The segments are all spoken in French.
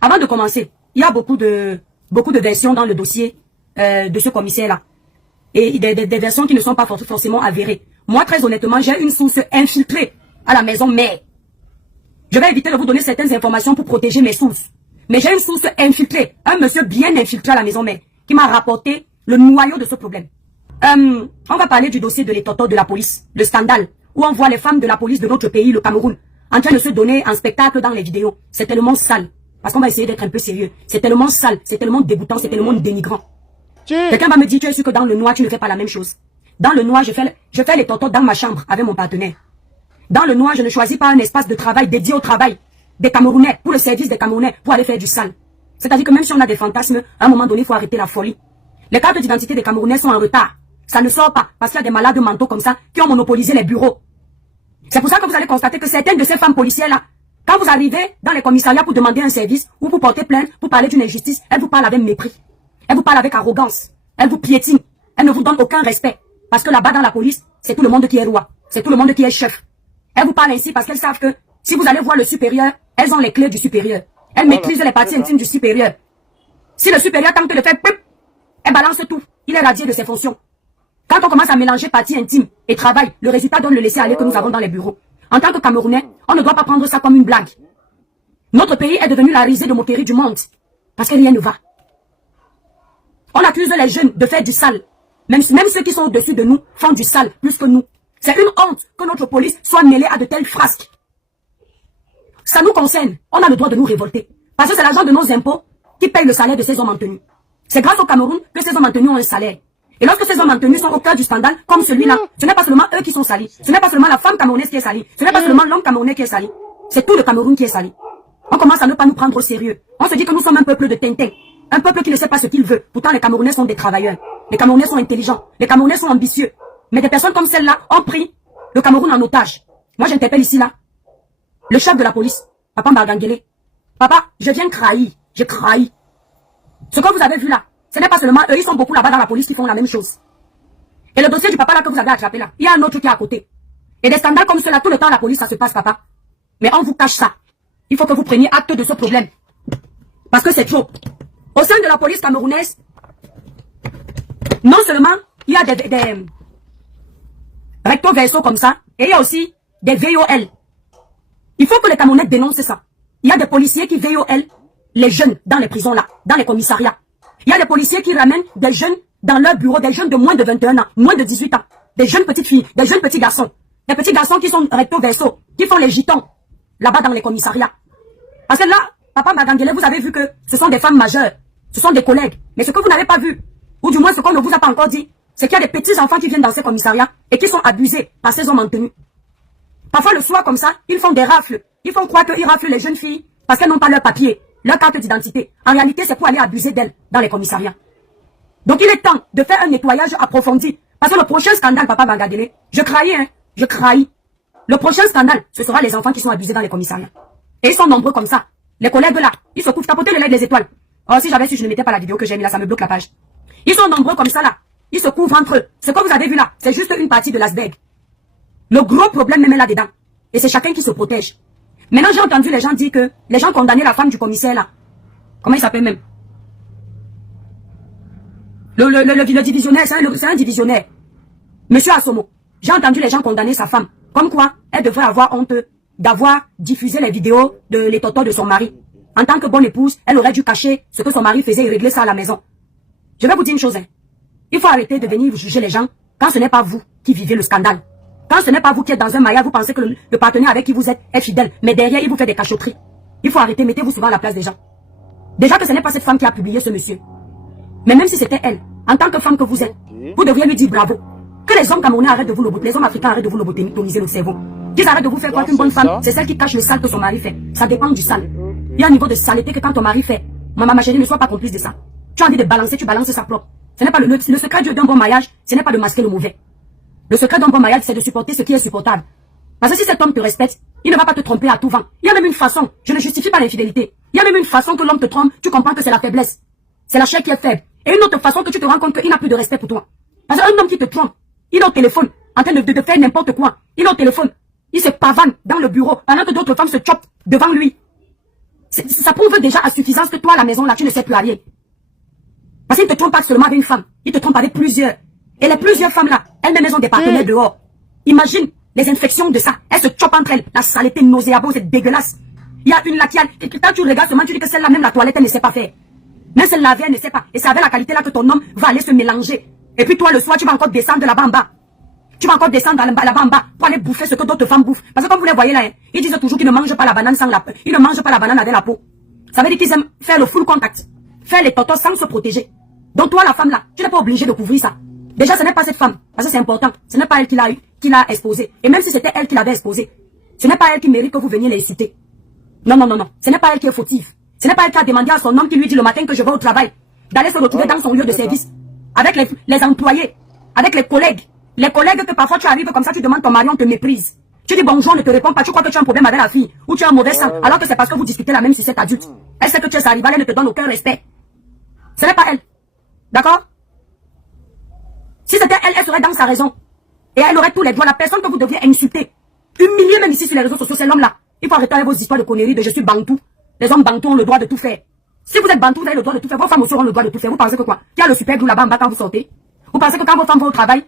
Avant de commencer, il y a beaucoup de versions dans le dossier de ce commissaire-là. Et des versions qui ne sont pas forcément avérées. Moi, très honnêtement, j'ai une source infiltrée à la maison mère. Je vais éviter de vous donner certaines informations pour protéger mes sources. Mais j'ai une source infiltrée, un monsieur bien infiltré à la maison mère, qui m'a rapporté le noyau de ce problème. On va parler du dossier de l'étoto de la police, le scandale, où on voit les femmes de la police de notre pays, le Cameroun, en train de se donner un spectacle dans les vidéos. C'est tellement sale. Parce qu'on va essayer d'être un peu sérieux. C'est tellement sale, c'est tellement dégoûtant, c'est tellement dénigrant. Quelqu'un va me dire, tu es sûr que dans le noir, tu ne fais pas la même chose. Dans le noir, je fais les totos dans ma chambre avec mon partenaire. Dans le noir, je ne choisis pas un espace de travail dédié au travail des Camerounais, pour le service des Camerounais, pour aller faire du sale. C'est-à-dire que même si on a des fantasmes, à un moment donné, il faut arrêter la folie. Les cartes d'identité des Camerounais sont en retard. Ça ne sort pas, parce qu'il y a des malades mentaux comme ça, qui ont monopolisé les bureaux. C'est pour ça que vous allez constater que certaines de ces femmes policières-là, quand vous arrivez dans les commissariats pour demander un service, ou pour porter plainte, pour parler d'une injustice, elles vous parlent avec mépris. Elles vous parlent avec arrogance. Elles vous piétinent. Elles ne vous donnent aucun respect. Parce que là-bas dans la police, c'est tout le monde qui est roi. C'est tout le monde qui est chef. Elles vous parlent ainsi parce qu'elles savent que si vous allez voir le supérieur, elles ont les clés du supérieur. Elles maîtrisent les parties intimes du supérieur. Si le supérieur tente de faire pip, elle balance tout. Il est radié de ses fonctions. Quand on commence à mélanger partie intime et travail, le résultat donne le laisser-aller que nous avons dans les bureaux. En tant que Camerounais, on ne doit pas prendre ça comme une blague. Notre pays est devenu la risée de moquerie du monde. Parce que rien ne va. On accuse les jeunes de faire du sale. Même ceux qui sont au-dessus de nous font du sale plus que nous. C'est une honte que notre police soit mêlée à de telles frasques. Ça nous concerne. On a le droit de nous révolter. Parce que c'est l'argent de nos impôts qui paye le salaire de ces hommes en tenue. C'est grâce au Cameroun que ces hommes en tenue ont un salaire. Et lorsque ces hommes en tenue sont au cœur du scandale, comme celui-là, ce n'est pas seulement eux qui sont salis. Ce n'est pas seulement la femme camerounaise qui est salie. Ce n'est pas seulement l'homme camerounais qui est sali. C'est tout le Cameroun qui est sali. On commence à ne pas nous prendre au sérieux. On se dit que nous sommes un peuple de Tintin. Un peuple qui ne sait pas ce qu'il veut. Pourtant, les Camerounais sont des travailleurs. Les Camerounais sont intelligents. Les Camerounais sont ambitieux. Mais des personnes comme celle-là ont pris le Cameroun en otage. Moi, j'interpelle ici, là, le chef de la police, Papa Mbangangele. Papa, je viens trahir. J'ai trahi. Ce que vous avez vu là, ce n'est pas seulement eux, ils sont beaucoup là-bas dans la police qui font la même chose. Et le dossier du papa là que vous avez attrapé là, il y a un autre qui est à côté. Et des scandales comme ceux-là, tout le temps à la police, ça se passe, papa. Mais on vous cache ça. Il faut que vous preniez acte de ce problème. Parce que c'est trop. Au sein de la police camerounaise, non seulement il y a des recto verso comme ça, et il y a aussi des VOL. Il faut que les Camerounais dénoncent ça. Il y a des policiers qui VOL les jeunes dans les prisons là, dans les commissariats. Il y a des policiers qui ramènent des jeunes dans leur bureau, des jeunes de moins de 21 ans, moins de 18 ans, des jeunes petites filles, des jeunes petits garçons, des petits garçons qui sont recto verso, qui font les gitons là-bas dans les commissariats. Parce que là, Papa Mbangangele, vous avez vu que ce sont des femmes majeures, ce sont des collègues. Mais ce que vous n'avez pas vu, ou du moins ce qu'on ne vous a pas encore dit, c'est qu'il y a des petits enfants qui viennent dans ces commissariats et qui sont abusés par ces hommes en tenue. Parfois le soir comme ça, ils font des rafles. Ils font croire qu'ils raflent les jeunes filles parce qu'elles n'ont pas leur papier, leur carte d'identité. En réalité, c'est pour aller abuser d'elles dans les commissariats. Donc il est temps de faire un nettoyage approfondi. Parce que le prochain scandale, Papa Mbangangele, je trahis, hein, je trahis. Le prochain scandale, ce sera les enfants qui sont abusés dans les commissariats. Et ils sont nombreux comme ça. Les collègues là, ils se couvrent tapoter le mec des étoiles. Oh, si j'avais su, je ne mettais pas la vidéo que j'ai mis là, ça me bloque la page. Ils sont nombreux comme ça là. Ils se couvrent entre eux. Ce que vous avez vu là, c'est juste une partie de l'iceberg. Le gros problème même est là-dedans. Et c'est chacun qui se protège. Maintenant, j'ai entendu les gens dire que les gens condamnaient la femme du commissaire là. Comment il s'appelle même? Le divisionnaire, c'est un divisionnaire. Monsieur Assomo. J'ai entendu les gens condamner sa femme. Comme quoi, elle devrait avoir honte d'avoir diffusé les vidéos de les totos de son mari. En tant que bonne épouse, elle aurait dû cacher ce que son mari faisait et régler ça à la maison. Je vais vous dire une chose. Hein. Il faut arrêter de venir juger les gens quand ce n'est pas vous qui vivez le scandale. Quand ce n'est pas vous qui êtes dans un mariage, vous pensez que le partenaire avec qui vous êtes est fidèle. Mais derrière, il vous fait des cachotteries. Il faut arrêter, mettez-vous souvent à la place des gens. Déjà que ce n'est pas cette femme qui a publié ce monsieur. Mais même si c'était elle, en tant que femme que vous êtes, vous devriez lui dire bravo. Que les hommes camerounais arrêtent de vous lobotomiser, les hommes africains arrêtent de vous lobotomiser le cerveau. Qu'ils arrêtent de vous faire croire qu'une bonne femme, c'est celle qui cache le sale que son mari fait. Ça dépend du sale. Il y a un niveau de saleté que quand ton mari fait, ma chérie, ne sois pas complice de ça. Tu as envie de balancer, tu balances ça propre. Ce n'est pas le secret d'un bon mariage, ce n'est pas de masquer le mauvais. Le secret d'un bon mariage, c'est de supporter ce qui est supportable. Parce que si cet homme te respecte, il ne va pas te tromper à tout vent. Il y a même une façon, je ne justifie pas l'infidélité. Il y a même une façon que l'homme te trompe, tu comprends que c'est la faiblesse. C'est la chair qui est faible. Et une autre façon que tu te rends compte qu'il n'a plus de respect pour toi. Parce qu'un homme qui te trompe, il est au téléphone, en train de faire n'importe quoi. Il est au téléphone, il se pavane dans le bureau, pendant que d'autres femmes se chopent devant lui. Ça prouve déjà à suffisance que toi, à la maison, là, tu ne sais plus rien. Parce qu'il ne te trompe pas seulement avec une femme. Il te trompe avec plusieurs. Et les plusieurs femmes là, elles-mêmes, elles ont des partenaires dehors. Imagine les infections de ça. Elles se chopent entre elles. La saleté nauséabonde, c'est dégueulasse. Il y a une là qui a... Quand tu regardes seulement, tu dis que celle-là, même la toilette, elle ne sait pas faire. Même celle-là, elle ne sait pas. Et c'est avec la qualité là que ton homme va aller se mélanger. Et puis toi, le soir, tu vas encore descendre là-bas en bas. Tu vas encore descendre là-bas en bas pour aller bouffer ce que d'autres femmes bouffent. Parce que comme vous les voyez là, hein, ils disent toujours qu'ils ne mangent pas la banane sans la peau. Ils ne mangent pas la banane avec la peau. Ça veut dire qu'ils aiment faire le full contact. Faire les totos sans se protéger. Donc toi, la femme là, tu n'es pas obligé de couvrir ça. Déjà, ce n'est pas cette femme. Parce que c'est important. Ce n'est pas elle qui l'a exposé. Et même si c'était elle qui l'avait exposé, ce n'est pas elle qui mérite que vous veniez les citer. Non, non, non, non. Ce n'est pas elle qui est fautive. Ce n'est pas elle qui a demandé à son homme qui lui dit le matin que je vais au travail, d'aller se retrouver dans son lieu de service. Avec les employés. Avec les collègues. Les collègues que parfois tu arrives comme ça, tu demandes ton mari, on te méprise. Tu dis bonjour, on ne te répond pas, tu crois que tu as un problème avec la fille, ou tu as un mauvais sang, alors que c'est parce que vous discutez la même sur cet adulte. Elle sait que tu es sa rivale, elle ne te donne aucun respect. Ce n'est pas elle. D'accord? Si c'était elle, elle serait dans sa raison. Et elle aurait tous les droits. La personne que vous deviez insulter, humilier même ici sur les réseaux sociaux, c'est l'homme là. Il faut arrêter avec vos histoires de conneries de je suis bantou. Les hommes bantou ont le droit de tout faire. Si vous êtes bantou, vous avez le droit de tout faire. Vos femmes aussi ont le droit de tout faire. Vous pensez que quoi? Qu'il y a le super glue là-bas en bas quand vous sortez? Vous pensez que quand vos femmes vont au travail,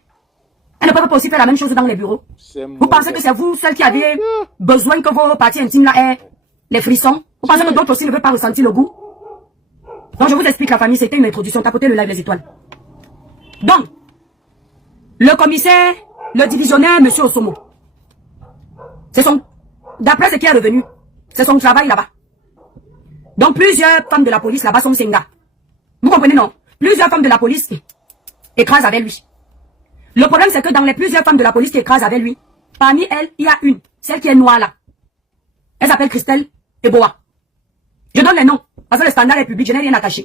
elles ne peuvent pas aussi faire la même chose dans les bureaux? Vous pensez que c'est vous, celle qui avez besoin que vos parties intimes là aient les frissons? Vous pensez que d'autres aussi ne veulent pas ressentir le goût? Donc je vous explique la famille, c'était une introduction. Tapotez le live les étoiles. Donc, le commissaire, le divisionnaire, M. Osomo, c'est son, d'après ce qui est revenu, c'est son travail là-bas. Donc plusieurs femmes de la police là-bas sont Senga. Vous comprenez, non? Plusieurs femmes de la police écrasent avec lui. Le problème c'est que dans les plusieurs femmes de la police qui écrasent avec lui, parmi elles, il y a une, celle qui est noire là. Elle s'appelle Christelle Eboa. Je donne les noms, parce que le standard est public, je n'ai rien attaché.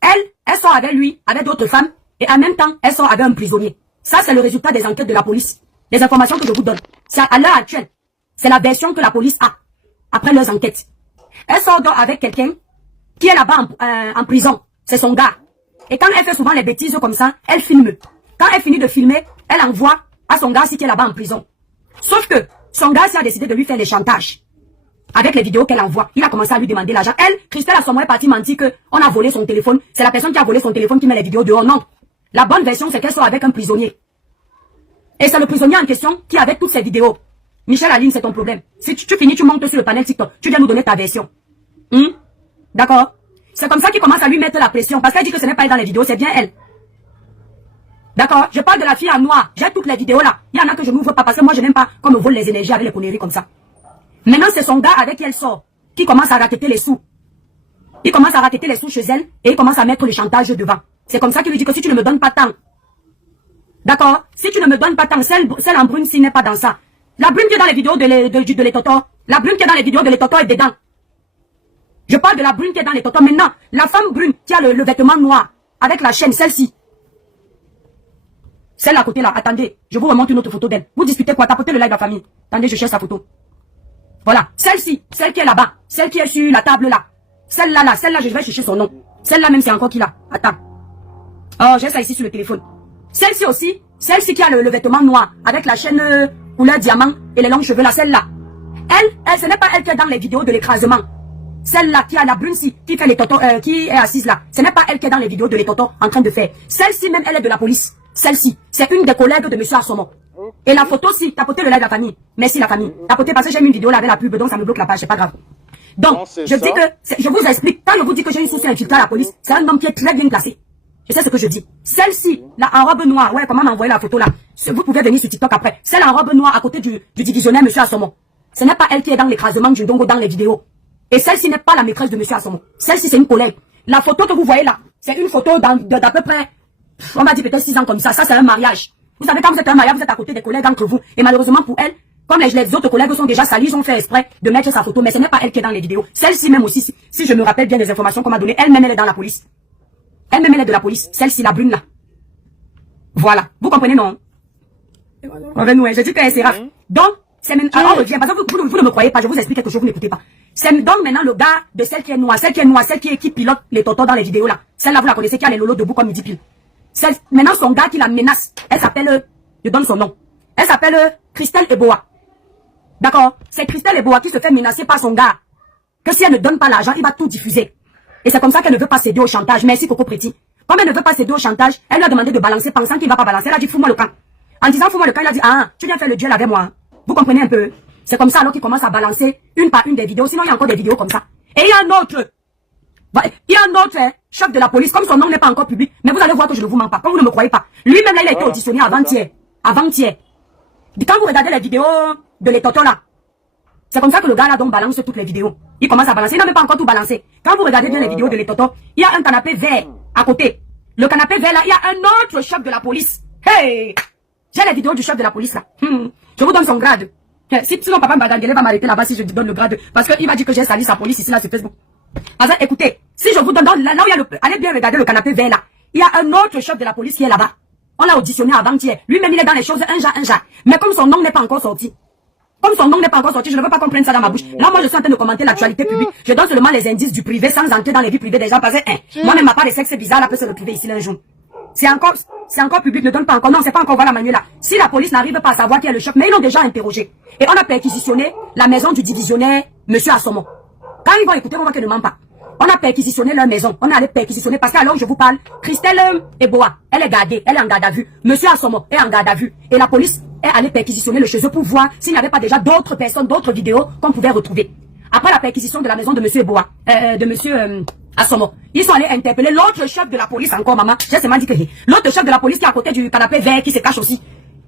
Elle sort avec lui, avec d'autres femmes, et en même temps, elle sort avec un prisonnier. Ça, c'est le résultat des enquêtes de la police. Les informations que je vous donne. C'est à l'heure actuelle. C'est la version que la police a, après leurs enquêtes. Elle sort donc avec quelqu'un qui est là-bas en prison. C'est son gars. Et quand elle fait souvent les bêtises comme ça, elle filme. Quand elle finit de filmer, elle envoie à son gars qui est là-bas en prison. Sauf que son gars a décidé de lui faire des chantages. Avec les vidéos qu'elle envoie, il a commencé à lui demander l'argent. Elle, Christelle a son est partie mentir qu'on a volé son téléphone. C'est la personne qui a volé son téléphone qui met les vidéos dehors. Non. La bonne version, c'est qu'elle sort avec un prisonnier. Et c'est le prisonnier en question qui a avec toutes ces vidéos. Michel Aline, c'est ton problème. Si tu finis, tu montes sur le panel TikTok. Tu viens nous donner ta version. D'accord? C'est comme ça qu'il commence à lui mettre la pression. Parce qu'elle dit que ce n'est pas elle dans les vidéos, c'est bien elle. D'accord? Je parle de la fille en noir. J'ai toutes les vidéos là. Il y en a que je n'ouvre pas parce que moi je n'aime pas qu'on me vole les énergies avec les conneries comme ça. Maintenant, c'est son gars avec qui elle sort qui commence à raqueter les sous. Il commence à raqueter les sous chez elle et il commence à mettre le chantage devant. C'est comme ça qu'il lui dit que si tu ne me donnes pas tant, d'accord? Si tu ne me donnes pas tant, celle en brune, s'il n'est pas dans ça. La brune qui est dans les vidéos de les totos, la brune qui est dans les vidéos de les totos est dedans. Je parle de la brune qui est dans les totos. Maintenant, la femme brune qui a le vêtement noir avec la chaîne, celle-ci. Celle à côté là, attendez, je vous remonte une autre photo d'elle. Vous discutez quoi? Tapotez le live de la famille. Attendez, je cherche sa photo. Voilà, celle-ci, celle qui est là-bas, celle qui est sur la table là. Celle-là, je vais chercher son nom. Celle-là même, c'est encore qui là. Attends. Oh, j'ai ça ici sur le téléphone. Celle-ci aussi, celle-ci qui a le vêtement noir, avec la chaîne couleur diamant et les longs cheveux là, celle-là. Elle, ce n'est pas elle qui est dans les vidéos de l'écrasement. Celle-là qui a la brune-ci, qui fait les totos, qui est assise là. Ce n'est pas elle qui est dans les vidéos de les totos en train de faire. Celle-ci même, elle est de la police. Celle-ci, c'est une des collègues de monsieur Assomo. Et la photo, si, tapotez le live de la famille. Merci la famille. Tapotez parce que j'ai mis une vidéo là avec la pub, donc ça me bloque la page, c'est pas grave. Donc, non, je dis que, je vous explique, quand je vous dis que j'ai une source infiltrée à la police, c'est un homme qui est très bien placé. Je sais ce que je dis. Celle-ci, là, en robe noire, ouais, comment m'envoyer la photo là? Vous pouvez venir sur TikTok après. Celle en robe noire à côté du divisionnaire monsieur Assomo. Ce n'est pas elle qui est dans l'écrasement du Ndongo dans les vidéos. Et celle-ci n'est pas la maîtresse de monsieur Assomo. Celle-ci, c'est une collègue. La photo que vous voyez là, c'est une photo d'à peu près, on va dire peut-être 6 ans comme ça. Ça, c'est un mariage. Vous savez, quand vous êtes un mariage, vous êtes à côté des collègues entre vous. Et malheureusement pour elle, comme les autres collègues sont déjà salis, ils ont fait exprès de mettre sa photo. Mais ce n'est pas elle qui est dans les vidéos. Celle-ci même aussi, si je me rappelle bien des informations qu'on m'a données, elle-même, elle est dans la police. Elle-même, elle est de la police. Celle-ci, la brune là. Voilà. Vous comprenez, non? Revenons, je dis que c'est rare. Donc, c'est même, alors on revient, parce que vous ne me croyez pas, je vous explique quelque chose, vous n'écoutez pas. C'est donc maintenant le gars de celle qui est noire, celle qui pilote les totos dans les vidéos là. Celle-là, vous la connaissez, qui a les lolos debout comme midi pile. Maintenant, son gars qui la menace, elle s'appelle, je donne son nom. Elle s'appelle Christelle Eboa. D'accord? C'est Christelle Eboa qui se fait menacer par son gars. que si elle ne donne pas l'argent, il va tout diffuser. Et c'est comme ça qu'elle ne veut pas céder au chantage. Merci Coco Pretty. Comme elle ne veut pas céder au chantage, elle lui a demandé de balancer pensant qu'il ne va pas balancer. Elle a dit fous-moi le camp. En disant fous-moi le camp, il a dit ah, tu viens faire le duel avec moi. Vous comprenez un peu? C'est comme ça alors qu'il commence à balancer une par une des vidéos. Sinon, il y a encore des vidéos comme ça. Et il y a un autre. Il y a un autre chef de la police, comme son nom n'est pas encore public. Mais vous allez voir que je ne vous mens pas. Comme vous ne me croyez pas. Lui-même, là, il a été auditionné avant-hier. Avant-hier. Quand vous regardez les vidéos de les totos là, c'est comme ça que le gars là donc balance toutes les vidéos. Il commence à balancer, il n'a même pas encore tout balancé. Quand vous regardez bien les vidéos de les totos, il y a un canapé vert à côté. Le canapé vert là, il y a un autre chef de la police. Hey! J'ai les vidéos du chef de la police là. Je vous donne son grade. Sinon papa Mbagangele va m'arrêter là-bas si je donne le grade. Parce qu'il va dire que j'ai sali sa police ici là sur Facebook. Parce que écoutez, si je vous donne là où il y a allez bien regarder le canapé vert là. Il y a un autre chef de la police qui est là-bas. On l'a auditionné avant-hier. Lui-même, il est dans les choses un genre. Mais comme son nom n'est pas encore sorti, je ne veux pas qu'on prenne ça dans ma bouche. Là, moi, je suis en train de commenter l'actualité publique. Je donne seulement les indices du privé sans entrer dans les vies privées des gens. Parce que, moi-même, ma part de sexe bizarre, là, peut se retrouver ici un jour. C'est encore public, ne donne pas encore. Non, c'est pas encore voilà Manuel là. Si la police n'arrive pas à savoir qui est le chef, mais ils l'ont déjà interrogé. Et on a perquisitionné la maison du divisionnaire, Monsieur Assomo. Quand ils vont écouter, on voit qu'ils ne mentent pas. On a perquisitionné leur maison. On a allé perquisitionner parce qu'à l'heure où je vous parle, Christelle Eboa, elle est gardée, elle est en garde à vue. Monsieur Assomo est en garde à vue. Et la police est allée perquisitionner le chez eux pour voir s'il n'y avait pas déjà d'autres personnes, d'autres vidéos qu'on pouvait retrouver. Après la perquisition de la maison de Monsieur Eboa, de Monsieur Assomo, ils sont allés interpeller l'autre chef de la police encore, maman. J'ai seulement dit que l'autre chef de la police qui est à côté du canapé vert qui se cache aussi.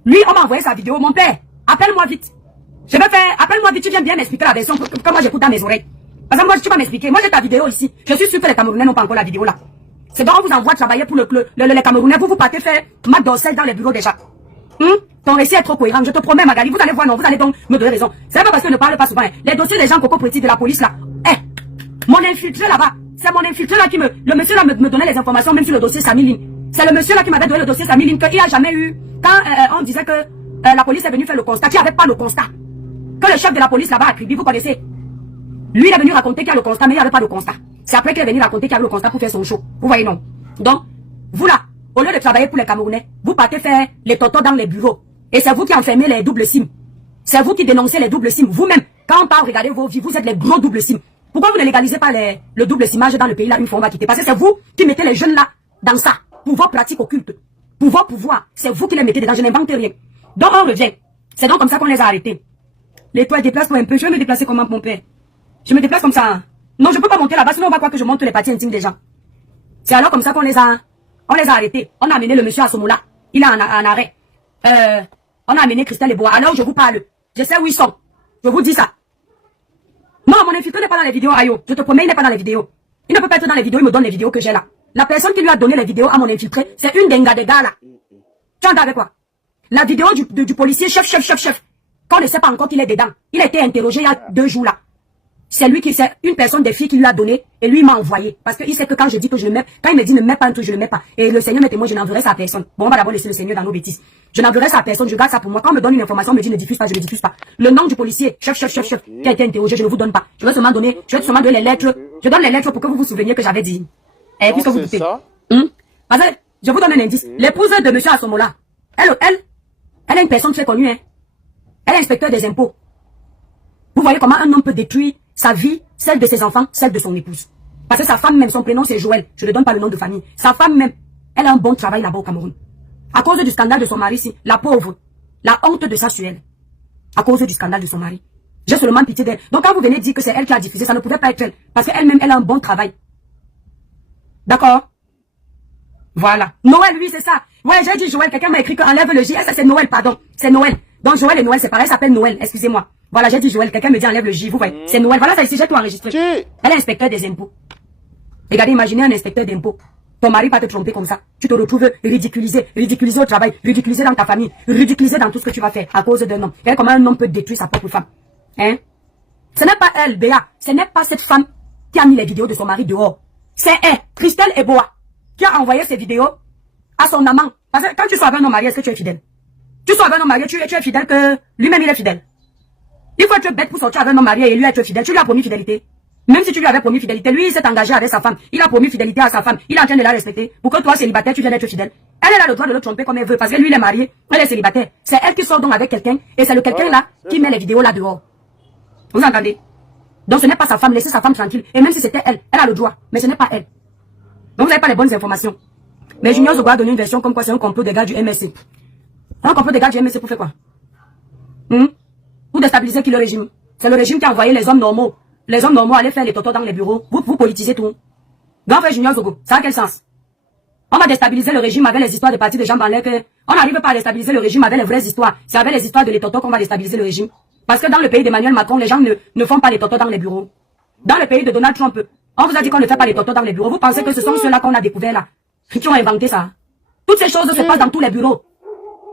Lui, on m'a envoyé sa vidéo. Mon père, appelle-moi vite. Appelle-moi vite, tu viens bien m'expliquer la version que moi j'écoute dans mes oreilles. Parce que moi, tu vas m'expliquer. Moi, j'ai ta vidéo ici. Je suis sûr que les Camerounais n'ont pas encore la vidéo là. C'est donc on vous envoie travailler pour les Camerounais. Vous partez faire Mac Dorsel dans les bureaux déjà. Ton récit est trop cohérent. Je te promets, Magali. Vous allez voir, non. Vous allez donc me donner raison. C'est pas parce que je ne parle pas souvent. Les dossiers des gens Coco Pretty de la police là. Mon infiltré là-bas. C'est mon infiltré là qui le monsieur là me donnait les informations même sur le dossier Samiline. C'est le monsieur là qui m'avait donné le dossier Samiline qu'il n'y a jamais eu. Quand on disait que la police est venue faire le constat, qu'il n'y avait pas le constat. Que le chef de la police là-bas a crié, vous connaissez. Lui, il est venu raconter qu'il y a le constat, mais il n'y avait pas de constat. C'est après qu'il est venu raconter qu'il y avait le constat pour faire son show. Vous voyez, non? Donc, vous là, au lieu de travailler pour les Camerounais, vous partez faire les totos dans les bureaux. Et c'est vous qui enfermez les doubles SIM. C'est vous qui dénoncez les doubles SIM. Vous-même, quand on part regarder vos vies, vous êtes les gros doubles SIM. Pourquoi vous ne légalisez pas le double SIMage dans le pays là une fois on va quitter? Parce que c'est vous qui mettez les jeunes là dans ça. Pour vos pratiques occultes. Pour vos pouvoirs. C'est vous qui les mettez dedans. Je n'invente rien. Donc, on revient. C'est donc comme ça qu'on les a arrêtés. Les toits, déplace-toi un peu. Je vais me déplacer comment, mon père? Je me déplace comme ça. Non, je peux pas monter là-bas, sinon on va croire que je monte les parties intimes des gens. C'est alors comme ça qu'on les a arrêtés. On a amené le monsieur à ce moment-là. Il est en arrêt. On a amené Christelle Eboa. Alors je vous parle. Je sais où ils sont. Je vous dis ça. Non, mon infiltré n'est pas dans les vidéos, Ayo. Je te promets, il n'est pas dans les vidéos. Il ne peut pas être dans les vidéos, il me donne les vidéos que j'ai là. La personne qui lui a donné les vidéos à mon infiltré, c'est une des gars là. Tu entends avec quoi? La vidéo du policier, chef. Quand on ne sait pas encore qu'il est dedans. Il a été interrogé il y a 2 jours là. C'est une personne des filles qui lui a donné et lui m'a envoyé. Parce qu'il sait que quand je dis que je le mets, quand il me dit ne mets pas un truc, je le mets pas. Et le Seigneur m'est témoin, je n'enverrai ça à personne. Bon, on va d'abord laisser le Seigneur dans nos bêtises. Je n'enverrai ça à personne, je garde ça pour moi. Quand on me donne une information, on me dit ne diffuse pas, je ne diffuse pas. Le nom du policier, chef, qui a été interrogé, je ne vous donne pas. Je vais seulement donner les lettres. Je donne les lettres pour que vous vous souveniez que j'avais dit. Et puisque vous doutez. Parce que, je vous donne un indice. L'épouse de monsieur Assomola, elle est une personne très connue, hein. Elle est inspecteur des impôts. Vous voyez comment un homme peut détruire sa vie, celle de ses enfants, celle de son épouse. Parce que sa femme même, son prénom c'est Joël. Je ne donne pas le nom de famille. Sa femme même, elle a un bon travail là-bas au Cameroun. À cause du scandale de son mari, la pauvre, la honte de sa suelle. À cause du scandale de son mari. J'ai seulement pitié d'elle. Donc quand vous venez dire que c'est elle qui a diffusé, ça ne pouvait pas être elle. Parce qu'elle-même, elle a un bon travail. D'accord? Voilà. Noël, oui, c'est ça. Ouais, j'ai dit Joël. Quelqu'un m'a écrit qu'enlève le J. C'est Noël, pardon. C'est Noël. Donc Joël et Noël, c'est pareil, ça s'appelle Noël. Excusez-moi. Voilà, j'ai dit Joël. Quelqu'un me dit enlève le J. Vous voyez. C'est Noël. Voilà, ça ici, j'ai tout enregistré. Elle est inspecteur des impôts. Regardez, imaginez un inspecteur d'impôts. Ton mari va te tromper comme ça. Tu te retrouves ridiculisé au travail, ridiculisé dans ta famille, ridiculisé dans tout ce que tu vas faire à cause d'un homme. Regardez comment un homme peut détruire sa propre femme. Hein? Ce n'est pas elle, Béa. Ce n'est pas cette femme qui a mis les vidéos de son mari dehors. C'est elle, Christelle Eboa, qui a envoyé ces vidéos à son amant. Parce que quand tu sois avec un homme marié, est-ce que tu es fidèle? Tu sois avec un homme marié, tu es fidèle que lui-même il est fidèle. Il faut être bête pour sortir avec un homme marié et lui être fidèle. Tu lui as promis fidélité. Même si tu lui avais promis fidélité, lui il s'est engagé avec sa femme. Il a promis fidélité à sa femme. Il est en train de la respecter. Pour que toi, célibataire, tu viennes être fidèle. Elle a le droit de le tromper comme elle veut. Parce que lui, il est marié. Elle est célibataire. C'est elle qui sort donc avec quelqu'un. Et c'est le quelqu'un là qui met les vidéos là dehors. Vous entendez? Donc ce n'est pas sa femme, laissez sa femme tranquille. Et même si c'était elle, elle a le droit, mais ce n'est pas elle. Donc vous n'avez pas les bonnes informations. Mais Junior Zogo a donné une version comme quoi c'est un complot des gars du MSC. Un complot des gars du MSC pour faire quoi? Pour déstabiliser qui le régime? C'est le régime qui a envoyé les hommes normaux. Les hommes normaux allaient faire les totos dans les bureaux. Vous politisez tout. Grand frère Junior Zogo, ça a quel sens? On va déstabiliser le régime avec les histoires de partis de jambes en l'air. On n'arrive pas à déstabiliser le régime avec les vraies histoires. C'est avec les histoires de les totos qu'on va déstabiliser le régime. Parce que dans le pays d'Emmanuel Macron, les gens ne font pas les totos dans les bureaux. Dans le pays de Donald Trump, on vous a dit qu'on ne fait pas les totos dans les bureaux. Vous pensez que ce sont ceux-là qu'on a découverts là, qui ont inventé ça? Toutes ces choses se passent dans tous les bureaux.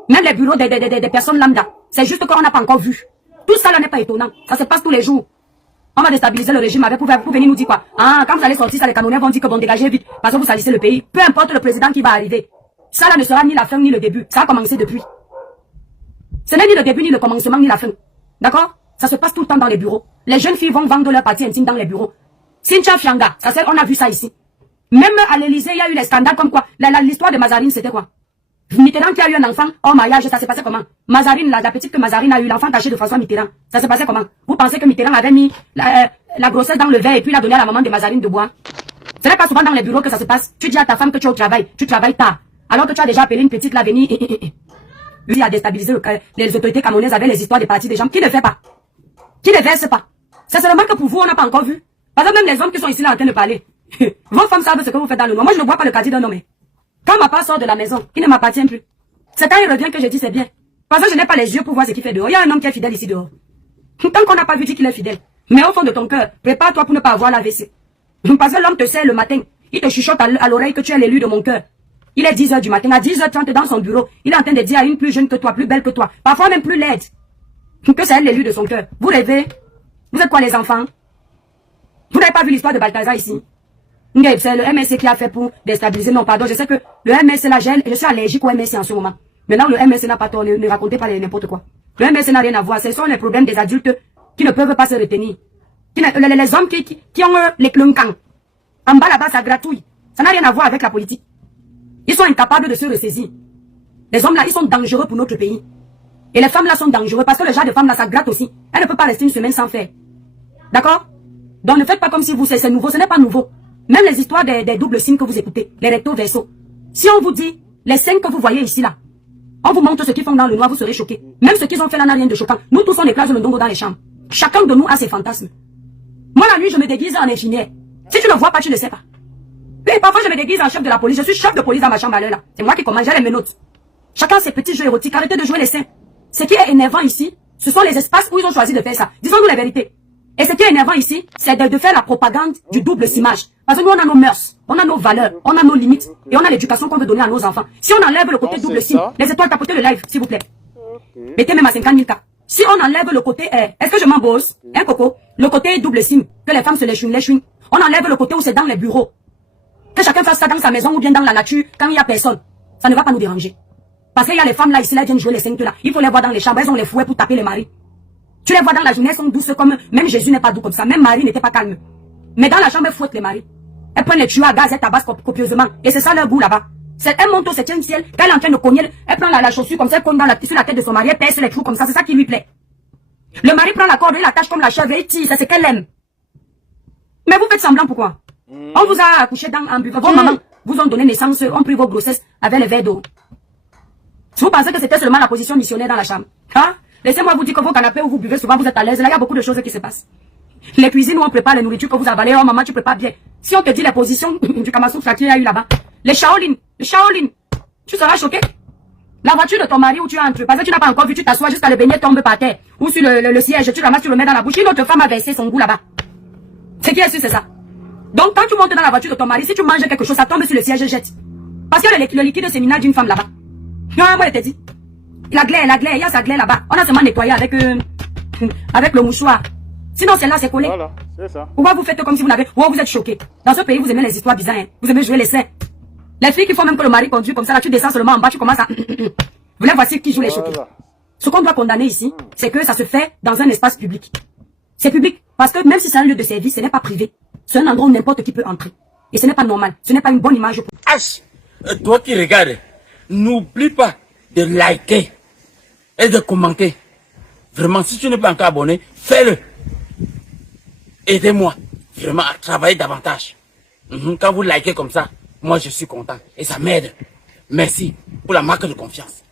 Même les bureaux des personnes lambda. C'est juste qu'on n'a pas encore vu. Tout ça là n'est pas étonnant. Ça se passe tous les jours. On va déstabiliser le régime avec pour venir nous dire quoi? Ah, quand vous allez sortir, ça, les Camerounais vont dire que bon, dégagez vite, parce que vous salissez le pays. Peu importe le président qui va arriver. Ça là ne sera ni la fin ni le début. Ça a commencé depuis. Ce n'est ni le début, ni le commencement, ni la fin. D'accord? Ça se passe tout le temps dans les bureaux. Les jeunes filles vont vendre leur partie intime dans les bureaux. Cynthia Fianga, on a vu ça ici. Même à l'Élysée, il y a eu les scandales comme quoi. L'histoire de Mazarine, c'était quoi? Mitterrand qui a eu un enfant hors mariage, ça s'est passé comment? Mazarine, la petite que Mazarine a eu, l'enfant caché de François Mitterrand, ça s'est passé comment? Vous pensez que Mitterrand avait mis la grossesse dans le verre et puis l'a donné à la maman de Mazarine de boire? Ce n'est pas souvent dans les bureaux que ça se passe. Tu dis à ta femme que tu es au travail, tu travailles tard, alors que tu as déjà appelé une petite là venir lui a déstabilisé les autorités camerounaises avec les histoires des partis des gens. Qui ne fait pas? Qui ne verse pas? C'est seulement que pour vous, on n'a pas encore vu. Par exemple, même les hommes qui sont ici là en train de parler. Vos femmes savent ce que vous faites dans le noir. Moi, je ne vois pas le caddie d'un homme. Quand ma part sort de la maison, qui ne m'appartient plus, c'est quand il revient que je dis c'est bien. Parce que je n'ai pas les yeux pour voir ce qu'il fait dehors. Il y a un homme qui est fidèle ici dehors. Tant qu'on n'a pas vu, dis qu'il est fidèle. Mais au fond de ton cœur, prépare-toi pour ne pas avoir l'AVC. Parce que l'homme te sert le matin. Il te chuchote à l'oreille que tu es l'élu de mon cœur. Il est 10h du matin. À 10h30 dans son bureau, il est en train de dire à une plus jeune que toi, plus belle que toi, parfois même plus laide, que c'est elle l'élu de son cœur. Vous rêvez? Vous êtes quoi les enfants? Vous n'avez pas vu l'histoire de Balthazar ici? C'est le MSC qui a fait pour déstabiliser. Non, pardon, je sais que le MSC là, je suis allergique au MSC en ce moment. Maintenant, le MSC n'a pas tort, ne racontez pas n'importe quoi. Le MSC n'a rien à voir. Ce sont les problèmes des adultes qui ne peuvent pas se retenir. Les hommes qui ont les clunkans. En bas là-bas, ça gratouille. Ça n'a rien à voir avec la politique. Ils sont incapables de se ressaisir. Les hommes là, ils sont dangereux pour notre pays. Et les femmes là sont dangereuses parce que le genre de femme là, ça gratte aussi. Elle ne peut pas rester une semaine sans faire. D'accord? Donc ne faites pas comme si vous, c'est nouveau. Ce n'est pas nouveau. Même les histoires des doubles signes que vous écoutez, les recto verso. Si on vous dit, les signes que vous voyez ici là, on vous montre ce qu'ils font dans le noir, vous serez choqués. Même ce qu'ils ont fait là n'a rien de choquant. Nous tous on éclate le ndongo dans les chambres. Chacun de nous a ses fantasmes. Moi la nuit je me déguise en ingénieur. Si tu ne vois pas, tu ne sais pas. Et parfois je me déguise en chef de la police. Je suis chef de police dans ma chambre à l'heure là. C'est moi qui commande, j'ai les menottes. Chacun ses petits jeux érotiques. Arrêtez de jouer les seins. Ce qui est énervant ici, ce sont les espaces où ils ont choisi de faire ça. Disons-nous la vérité. Et ce qui est énervant ici, c'est de faire la propagande du double simage. Parce que nous, on a nos mœurs, on a nos valeurs, on a nos limites, et on a l'éducation qu'on veut donner à nos enfants. Si on enlève le côté double sim, les étoiles, tapotez le live, s'il vous plaît. Mettez même à 50 000 cas. Si on enlève le côté, est-ce que je m'embosse, hein, Coco? Le côté double sim, que les femmes se léchouinent. On enlève le côté où c'est dans les bureaux. Que chacun fasse ça dans sa maison ou bien dans la nature, quand il n'y a personne. Ça ne va pas nous déranger. Parce qu'il y a les femmes là, ici, là, viennent jouer les cinq là. Il faut les voir dans les chambres, elles ont les fouets pour taper les maris. Tu les vois dans la journée, elles sont douces comme... Même Jésus n'est pas doux comme ça. Même Marie n'était pas calme. Mais dans la chambre, elles fouettent les maris. Elles prennent les tuyaux à gaz, elles tabassent copieusement. Et c'est ça leur goût là-bas. Elle monte au 7e ciel. Quand elle est en train de cogner, elle prend la chaussure comme ça, elle cogne sur la tête de son mari, elle perce les trous comme ça. C'est ça qui lui plaît. Le mari prend la corde, il l'attache comme la chèvre et il tire. C'est ce qu'elle aime. Mais vous faites semblant pourquoi? On vous a accouché en buvant. Vos mamans vous ont donné naissance, ont pris vos grossesses avec les verres d'eau. Si vous pensez que c'était seulement la position missionnaire dans la chambre. Hein? Laissez-moi vous dire que vos canapés où vous buvez souvent, vous êtes à l'aise. Là, il y a beaucoup de choses qui se passent. Les cuisines où on prépare les nourritures que vous avalez. Oh maman, tu prépares bien. Si on te dit les positions du Kamasutra qu'il y a eu là-bas. Les Shaolin. Tu seras choqué. La voiture de ton mari où tu entres. Parce que tu n'as pas encore vu, tu t'assois jusqu'à le beignet tombe par terre. Ou sur le siège, tu ramasses, tu le mets dans la bouche. Une autre femme a versé son goût là-bas. Ce qui est sûr, c'est ça. Donc, quand tu montes dans la voiture de ton mari, si tu manges quelque chose, ça tombe sur le siège et jette. Parce que le liquide séminal d'une femme là-bas. Non, moi, je t'ai dit. La glaire, il y a sa glaire là-bas. On a seulement nettoyé avec le mouchoir. Sinon, celle-là, c'est collé. Voilà, c'est ça. Pourquoi vous faites comme si vous n'avez... Oh, vous êtes choqués. Dans ce pays, vous aimez les histoires bizarres. Hein. Vous aimez jouer les seins. Les filles qui font même que le mari conduit comme ça, là, tu descends seulement en bas, tu commences à... Vous les voici qui jouent les choqués. Ce qu'on doit condamner ici, c'est que ça se fait dans un espace public. C'est public. Parce que même si c'est un lieu de service, ce n'est pas privé. C'est un endroit où n'importe qui peut entrer. Et ce n'est pas normal. Ce n'est pas une bonne image. H, toi qui regardes, n'oublie pas de liker et de commenter. Vraiment, si tu n'es pas encore abonné, fais-le. aidez-moi vraiment à travailler davantage. Quand vous likez comme ça, moi je suis content et ça m'aide. Merci pour la marque de confiance.